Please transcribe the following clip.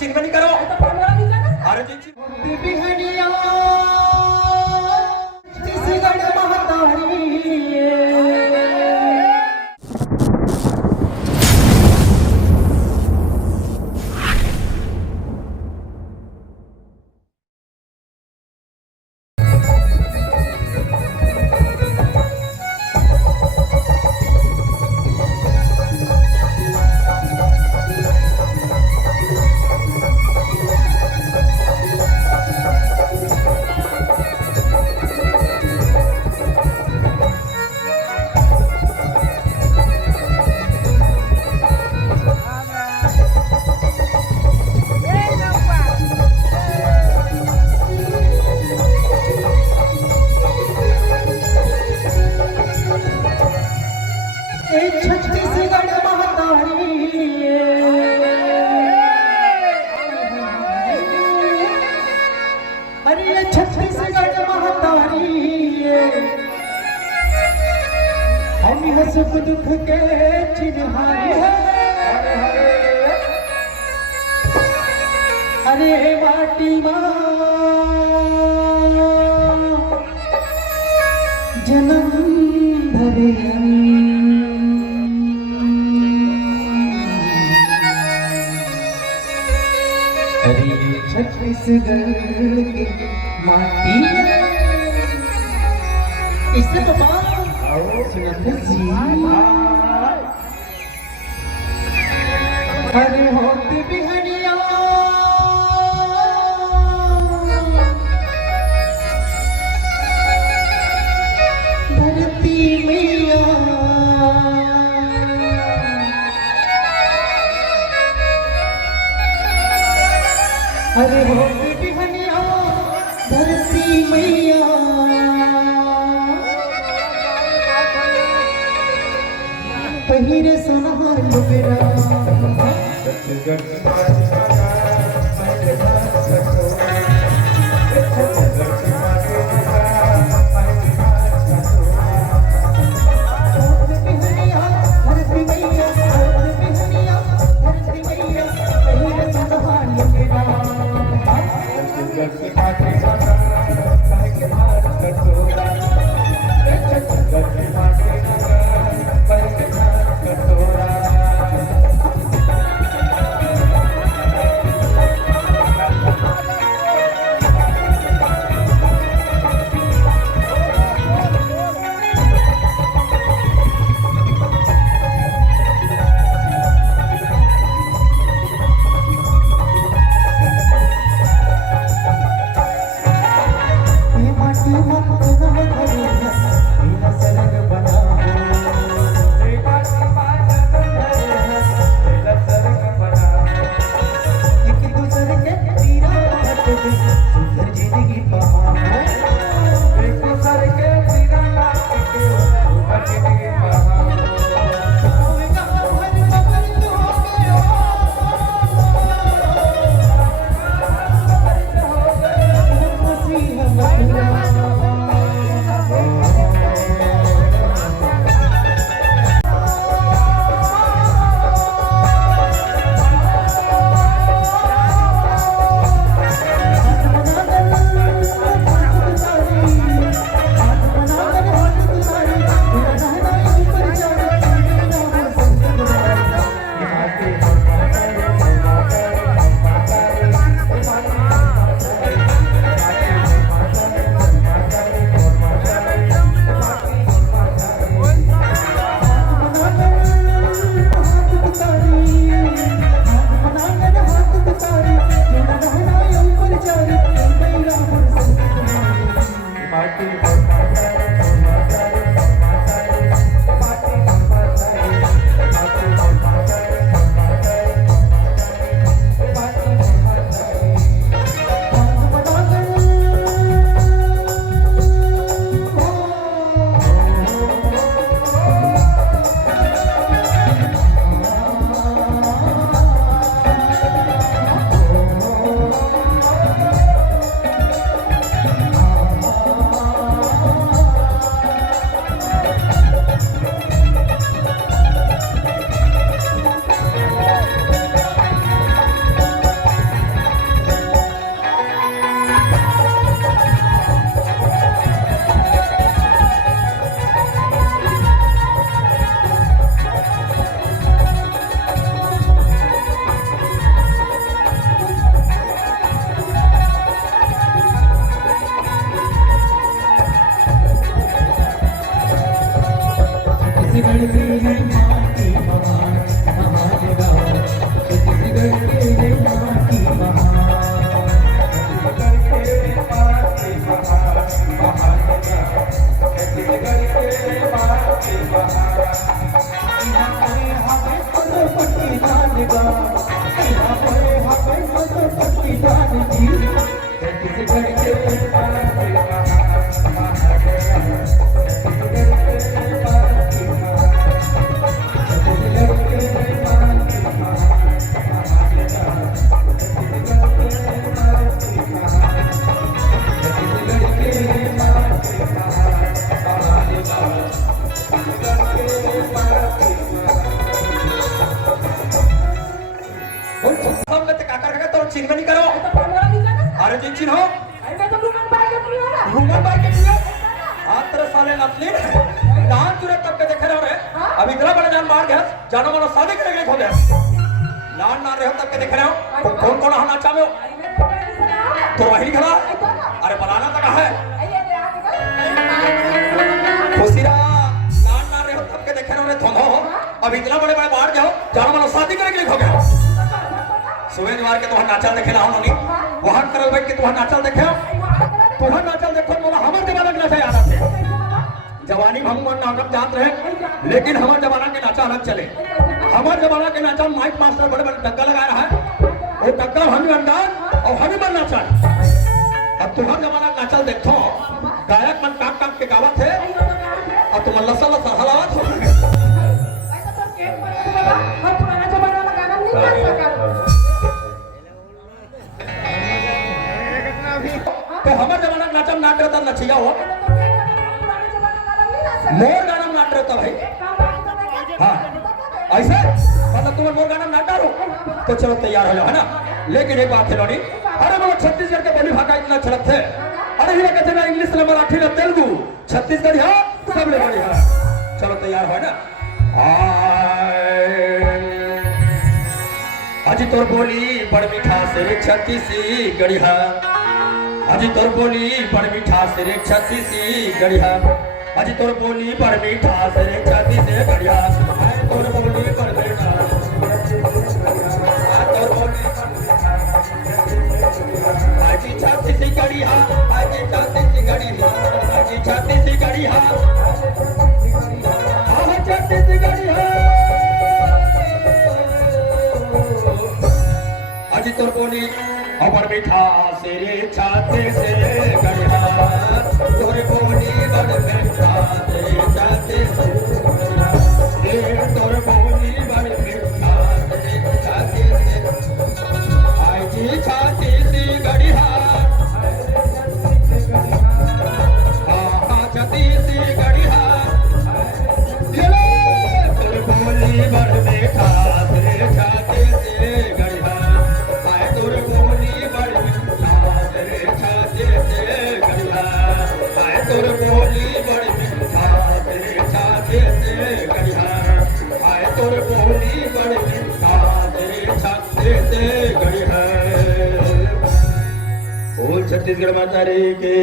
चिन्मनी करो अरे जी बिहनिया छत्तीसगढ़ महतारी छत्तीसगढ़ महतारी अरे छत्तीसगढ़ महतारी हम सुख दुख के चिन्हारी है अरे माटी माँ जन्म धरे छत्तीसगढ़ की माटी इससे तो अरे होती बिहनिया धरती मैया अरे होती बिहनिया धरती मैया पहिरे सोना लुगरा माटी चिन्ह करो आता पांगरा निघा का अरे जे चिन्ह आई मैं तो रुमान बाय के पिया ना घूमन बाई के पिया आतर साले नकली नान तुरे तक के देख रहे हो रे अब इतना बड़ा जान मार गया जानो मानो शादी करेंगे खो गया नान ना रहे तक के देख रहे हो कौन कौन हम नाचा में आई मैं तो बाय से ना तो वही खड़ा अरे बनाना तक है आई ये आ के खुशीरा नान ना रहे तक के देख रहे हो रे थोंधो अब इतना बड़े बड़े मार जाओ जानो मानो शादी करेंगे खो गया सुबह मार के तुहार नाचल देखे ना होनी वहां करल बैठ के तुहार नाचल देखे तुहार नाचल देखो मोला हमर जमाना के नाचा याद आते जवानी हम मन नाटक जात रहे लेकिन हमार जमाना के नाचा अलग चले हमार जमाना के नाचा माइक मास्टर बड़े बड़े डग्गा लगा रहा है वो डग्गा हमी अंदाज और हमी मन नाचा अब तुहार जमाना के नाचल देखो गायक मन काट काट के गावत है और तुम लसल लसल हलावत हो आई तो केक पर बाबा हम पुराना जमाना में गाना नहीं गा सका तो हमार जमाना के नाचम नाट रहता नचिया हो मोर गाना में नाट रहता भाई हाँ ऐसे मतलब तुम्हें मोर गाना में नाट डालो तो चलो तैयार हो जाओ है ना लेकिन एक बात है लोनी अरे बोलो छत्तीसगढ़ के बोली भाषा इतना चलत है अरे ये कहते ना इंग्लिश में मराठी में तेलुगु छत्तीसगढ़ी है सब ले बढ़िया चलो तैयार हो ना अजी तोर बोली बड़ मिठास रे छत्तीसी गढ़िया अजी तोर बोली बड़ मिठास रे छत्तीसी गढ़िया अजी तोर बोली बड़ मिठास रे छत्तीसी गढ़िया तोर बोली बड़ मिठास तोर बोली अजी छत्तीसी गढ़िया अजी छत्तीसी गढ़िया अजी छत्तीसी गढ़िया आह छत्तीसी गढ़िया अजी तोर बोली अमर मिठास रे छाते से गढ़िया तोर बोली बड़ मिठास रे छाते से रे तोर बोली बड़ मिठास रे छाते से आई जी छाती से गढ़िया हाँ छाती से गढ़िया तोर बोली बड़ मिठास रे छाते से गढ़िया तोर बोली बड़ मिठास रे छाते से गढ़िया तोर बोली बड़ मिठास रे छाते से गढ़िया तोर बोली बड़ मिठास रे छाते से गढ़िया बोल छत्तीसगढ़ माता रे के